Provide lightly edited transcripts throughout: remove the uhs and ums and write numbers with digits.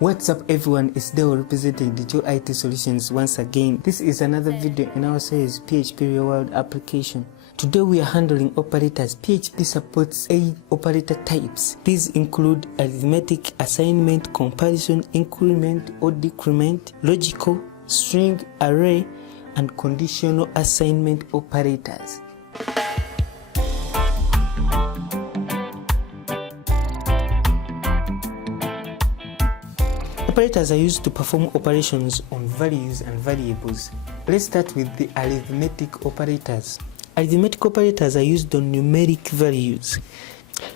What's up everyone, it's Deo representing DJAW IT Solutions once again. This is another video in our series PHP Real World Application. Today we are handling operators. PHP supports 8 operator types. These include arithmetic, assignment, comparison, increment or decrement, logical, string, array, and conditional assignment operators. Operators are used to perform operations on values and variables. Let's start with the arithmetic operators. Arithmetic operators are used on numeric values.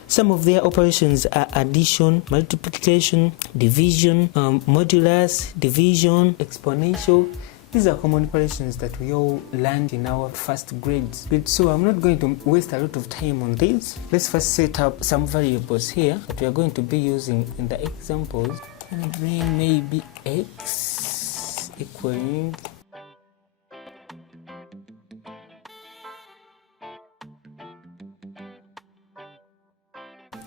Some of their operations are addition, multiplication, division, modulus, division, exponential. These are common operations that we all learned in our first grades. So I'm not going to waste a lot of time on this. Let's first set up some variables here that we are going to be using in the examples. And bring maybe x equaling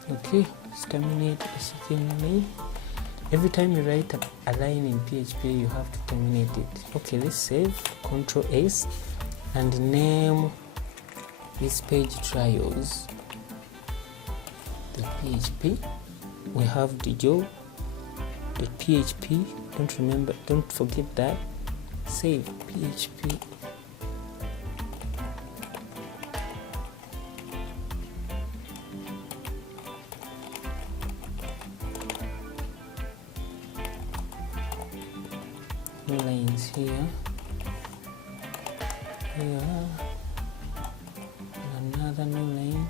okay, let's terminate HTML. Every time you write a line in PHP you have to terminate it. Okay, let's save, Ctrl S, and name this page trials. The PHP, we have DJAW.php, don't forget that. Save PHP. New lines here, another new line.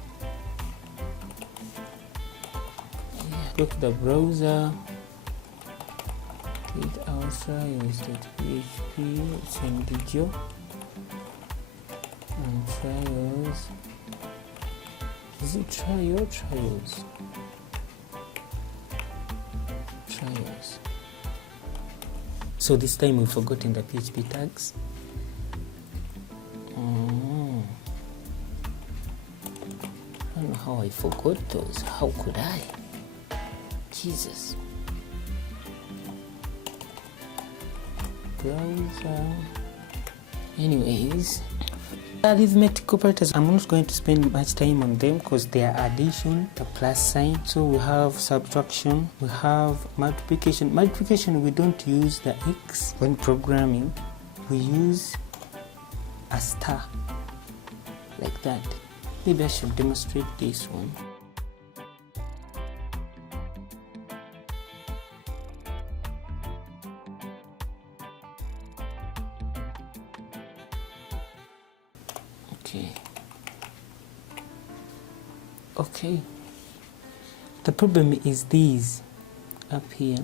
Go to the browser. Our trials.php, it's in DJAW, and trials, is it trials? So this time we've forgotten the PHP tags. I don't know how I forgot those. How could I? Jesus. Browser. Anyways, arithmetic operators, I'm not going to spend much time on them because they are addition, the plus sign. So we have subtraction, we have multiplication. Multiplication, we don't use the X when programming, we use a star like that. Maybe I should demonstrate this one. Okay, the problem is these up here,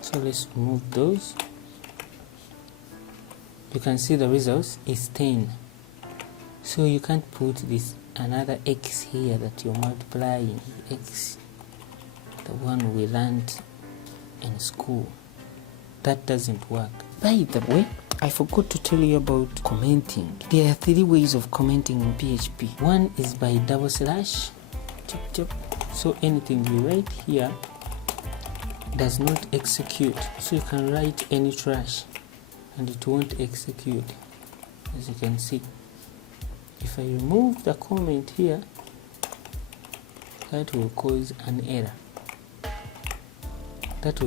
so let's remove those. You can see the results is 10, so you can't put this another x here that you're multiplying, x, the one we learned in school. That doesn't work. By the way, I forgot to tell you about commenting. There are 3 ways of commenting in PHP. One is by double slash. So anything you write here does not execute. So you can write any trash and it won't execute. As you can see, if I remove the comment here, that will cause an error. But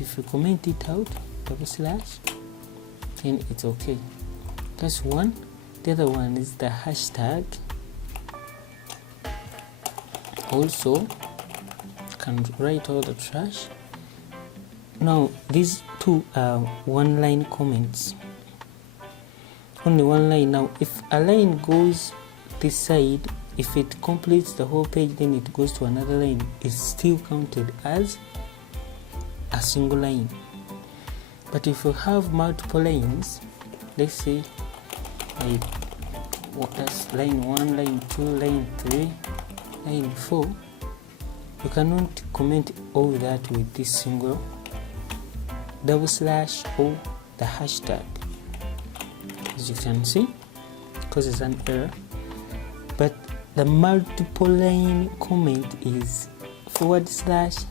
if you comment it out, double slash, then it's okay. That's one. The other one is the hashtag. Also, can write all the trash. Now these two are one line comments, only one line. Now if a line goes this side, if it completes the whole page, then it goes to another line, it's still counted as a single line. But if you have multiple lines, let's say like that's line 1, line 2, line 3, line 4, you cannot comment all that with this single double slash or the hashtag. As you can see, causes an error. But the multiple line comment is //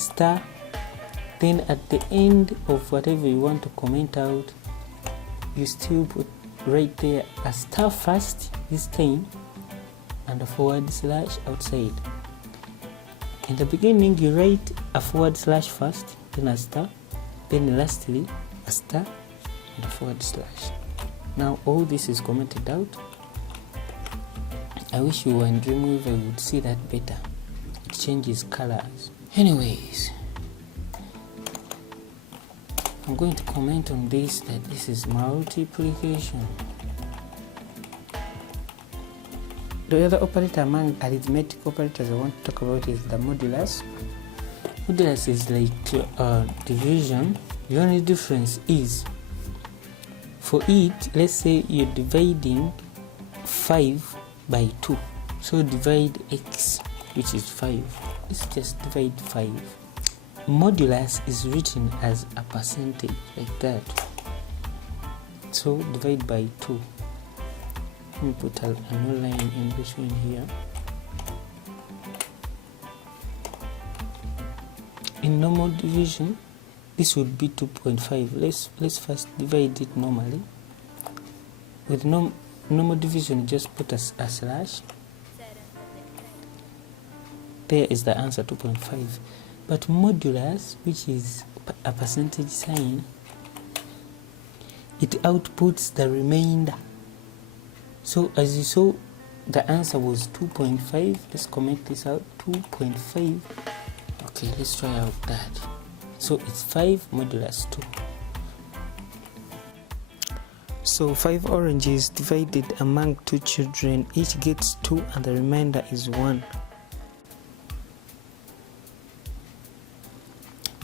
star, then at the end of whatever you want to comment out, you still put right there a star first this time and a forward slash outside. In the beginning you write a forward slash first, then a star, then lastly a star and a forward slash. Now all this is commented out. I wish you were in Dreamweaver, you would see that better. It changes colors. Anyways, I'm going to comment on this, that this is multiplication. The other operator among arithmetic operators I want to talk about is the modulus. Modulus is like division. The only difference is, for it, let's say you're dividing 5 by 2. So divide x, which is 5. Let's just divide 5. Modulus is written as a percentage, like that. So divide by 2. Let me put a new line in between here. In normal division, this would be 2.5. Let's first divide it normally. With normal division, just put a slash. There is the answer, 2.5. But modulus, which is a percentage sign, it outputs the remainder. So as you saw, the answer was 2.5. Let's comment this out, 2.5. Okay, let's try out that. So it's 5 modulus 2. So 5 oranges divided among 2 children, each gets 2 and the remainder is 1.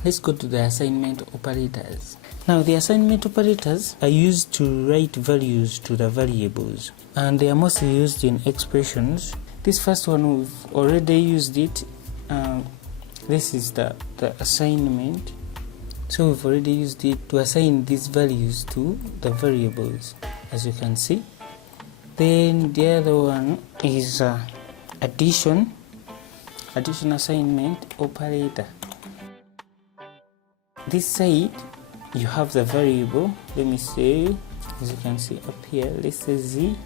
Let's go to the assignment operators. Now the assignment operators are used to write values to the variables, and they are mostly used in expressions. This first one, we've already used it. This is the assignment. So we've already used it to assign these values to the variables, as you can see. Then the other one is addition assignment operator. This side you have the variable. Let me say, as you can see up here, let's say z.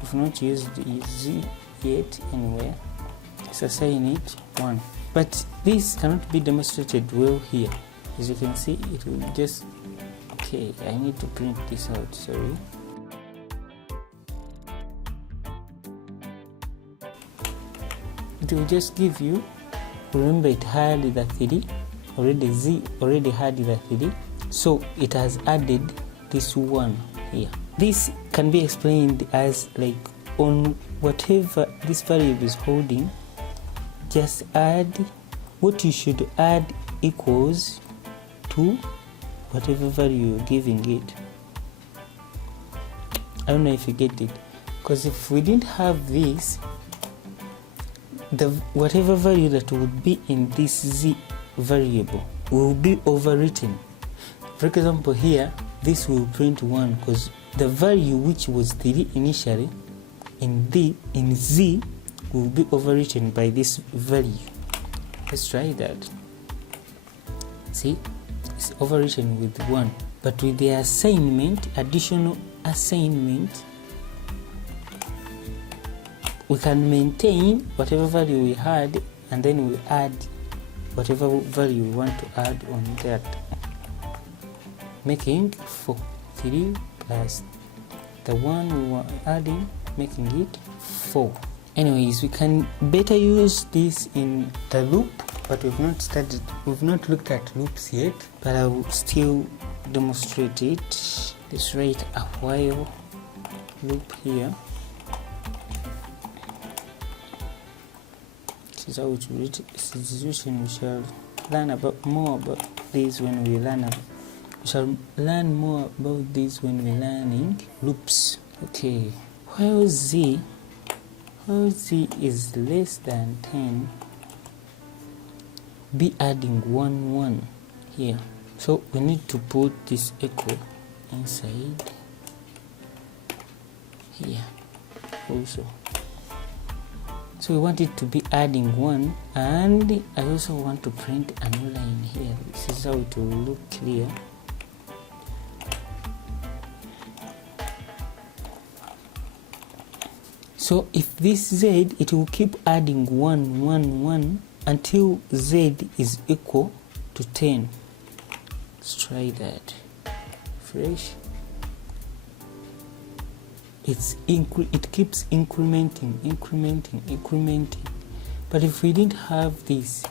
We've not used z yet anywhere. Let's assign it 1. But this cannot be demonstrated well here. As you can see, it will just, okay, I need to print this out, sorry. It will just give you, remember it had the 3, already z already had the 3, so it has added this 1 here. This can be explained as like, on whatever this variable is holding, just add what you should add equals to whatever value you're giving it. I don't know if you get it, because if we didn't have this, the whatever value that would be in this z variable will be overwritten. For example, here this will print 1 because the value which was 3 initially in z will be overwritten by this value. Let's try that. See, it's overwritten with 1, but with the assignment, additional assignment, we can maintain whatever value we had, and then we add whatever value we want to add on that, making 4. 3 plus the 1 we were adding, making it 4. Anyways, we can better use this in the loop, but we've not looked at loops yet, but I will still demonstrate it. Let's write a while loop here. This is how it is written. We shall learn more about this when we learn more about this when we're learning loops. Okay, while z is less than 10, be adding 1 1 here. So we need to put this echo inside here also. So we want it to be adding 1, and I also want to print a new line here. This is how it will look clear. So if this z, it will keep adding 1, 1, 1 until z is equal to 10. Let's try that. Fresh. It keeps incrementing. But if we didn't have this,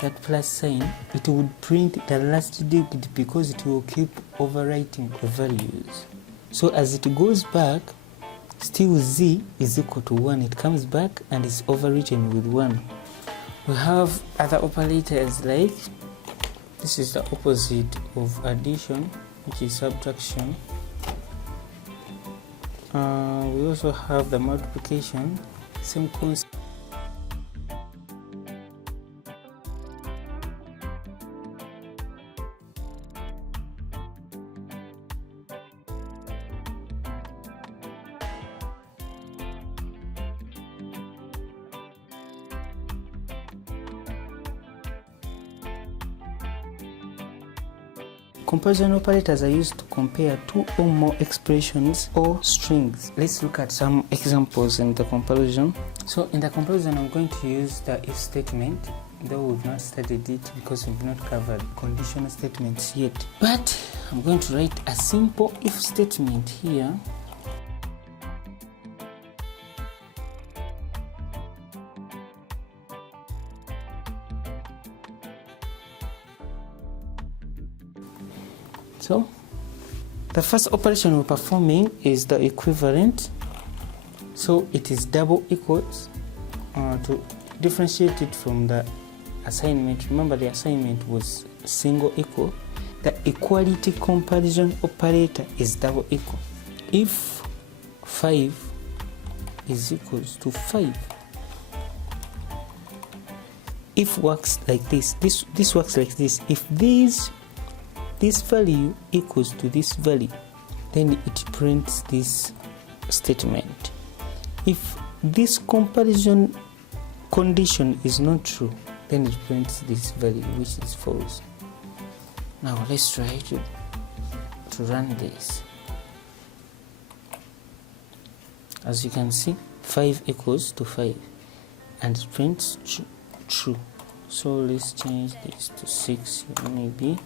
that plus sign, it would print the last digit because it will keep overwriting the values. So as it goes back, still z is equal to 1. It comes back and is overwritten with 1. We have other operators like, this is the opposite of addition, which is subtraction. We also have the multiplication, same concept. Comparison operators are used to compare two or more expressions or strings. Let's look at some examples in the comparison. So in the comparison, I'm going to use the if statement, though we've not studied it because we've not covered conditional statements yet. But I'm going to write a simple if statement here. So the first operation we're performing is the equivalent. So it is double equals. To differentiate it from the assignment, remember the assignment was single equal. The equality comparison operator is double equal. If 5 is equals to 5, if works like this, this works like this. If this value equals to this value, then it prints this statement. If this comparison condition is not true, then it prints this value, which is false. Now let's try to run this. As you can see, 5 equals to 5 and it prints true. So let's change this to 6 maybe.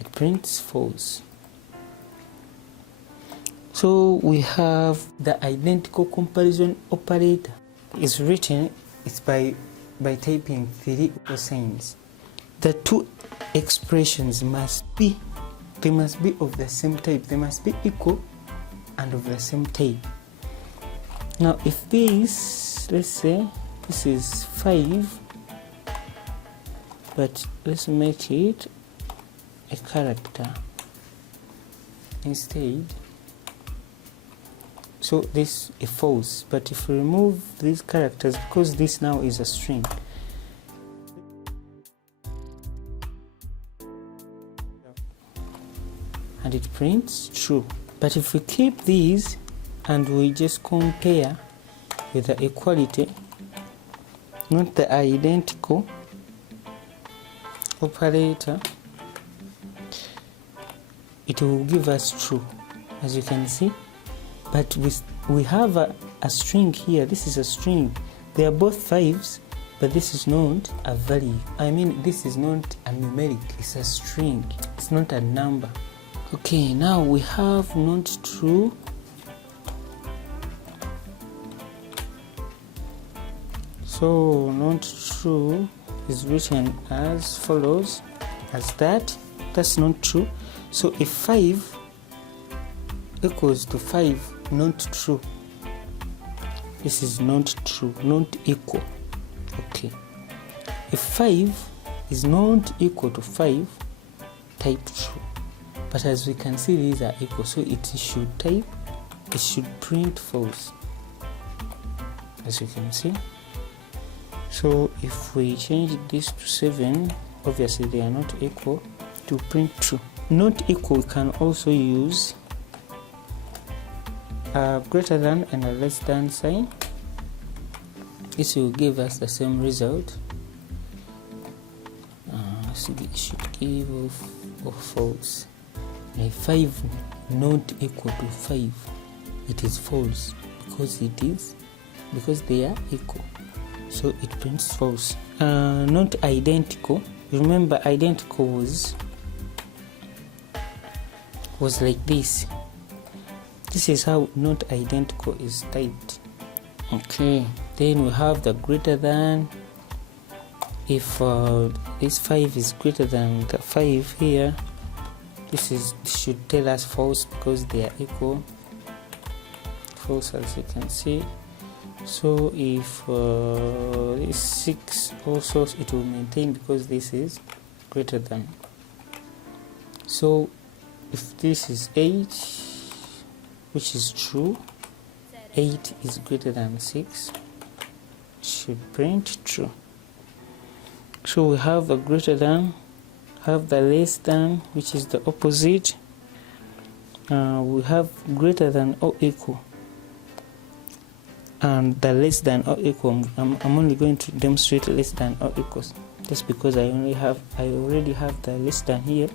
It prints false. So we have the identical comparison operator. It's written, it's by typing 3 equal signs. The two expressions must be of the same type. They must be equal and of the same type. Now if this, let's say this is 5, but let's make it a character instead. So this is false, but if we remove these characters, because this now is a string, and it prints true. But if we keep these and we just compare with the equality, not the identical operator, it will give us true, as you can see. But we have a string here. This is a string. They are both 5s, but this is not a value. I mean, this is not a numeric, it's a string. It's not a number. Okay, now we have not true. So not true is written as follows, as that's not true. So if 5 equals to 5, not true, this is not true, not equal. Okay, if 5 is not equal to 5, type true. But as we can see, these are equal, so it should print false, as you can see. So if we change this to 7, obviously they are not equal, to print true. Not equal, we can also use a greater than and a less than sign. This will give us the same result. So it should give of false. If 5 not equal to 5, it is false because they are equal. So it prints false. Not identical. Remember, identical was like this. This is how not identical is typed. Okay, then we have the greater than. If this 5 is greater than the 5 here, this should tell us false because they are equal. False, as you can see. So if this 6 also, it will maintain because this is greater than. So if this is 8, which is true, 8 is greater than 6, it should print true. So we have the greater than, have the less than, which is the opposite. We have greater than or equal, and the less than or equal. I'm only going to demonstrate less than or equals, just because I already have the less than here.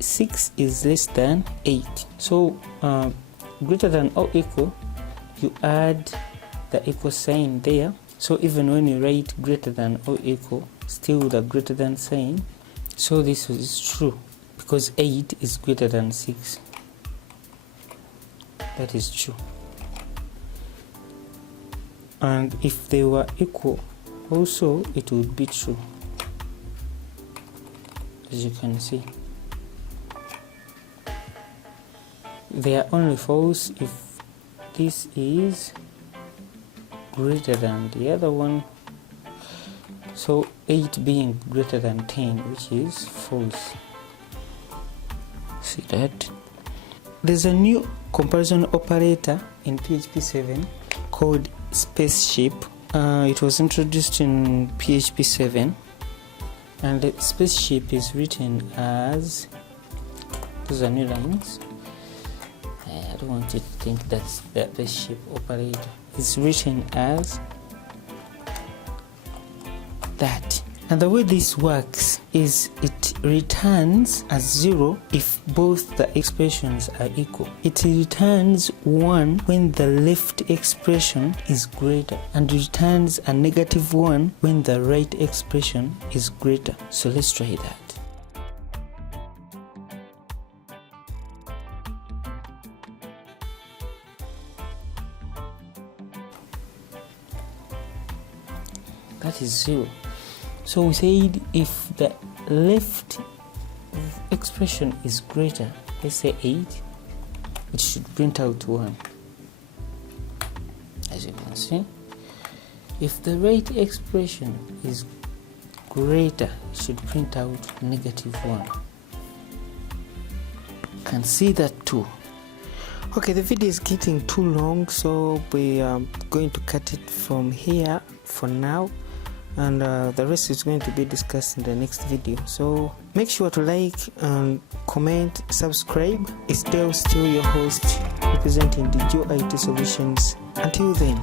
6 is less than 8. So greater than or equal, you add the equal sign there. So even when you write greater than or equal, still the greater than sign. So this is true because 8 is greater than 6. That is true. And if they were equal, also it would be true, as you can see. They are only false if this is greater than the other one. So 8 being greater than 10, which is false. See that? There's a new comparison operator in PHP 7 called spaceship. It was introduced in PHP 7, and the spaceship is written as, those are new lines. I don't want you to think that's the spaceship operator. It's written as that. And the way this works is it returns as 0 if both the expressions are equal. It returns 1 when the left expression is greater, and returns a -1 when the right expression is greater. So let's try that. That is 0. So we said if the left expression is greater, let's say 8, it should print out 1, as you can see. If the right expression is greater, it should print out -1. You can see that too. Okay, the video is getting too long, so we are going to cut it from here for now, and the rest is going to be discussed in the next video. So make sure to like and comment, subscribe. It's Dale, still your host, representing DJAW IT Solutions. Until then.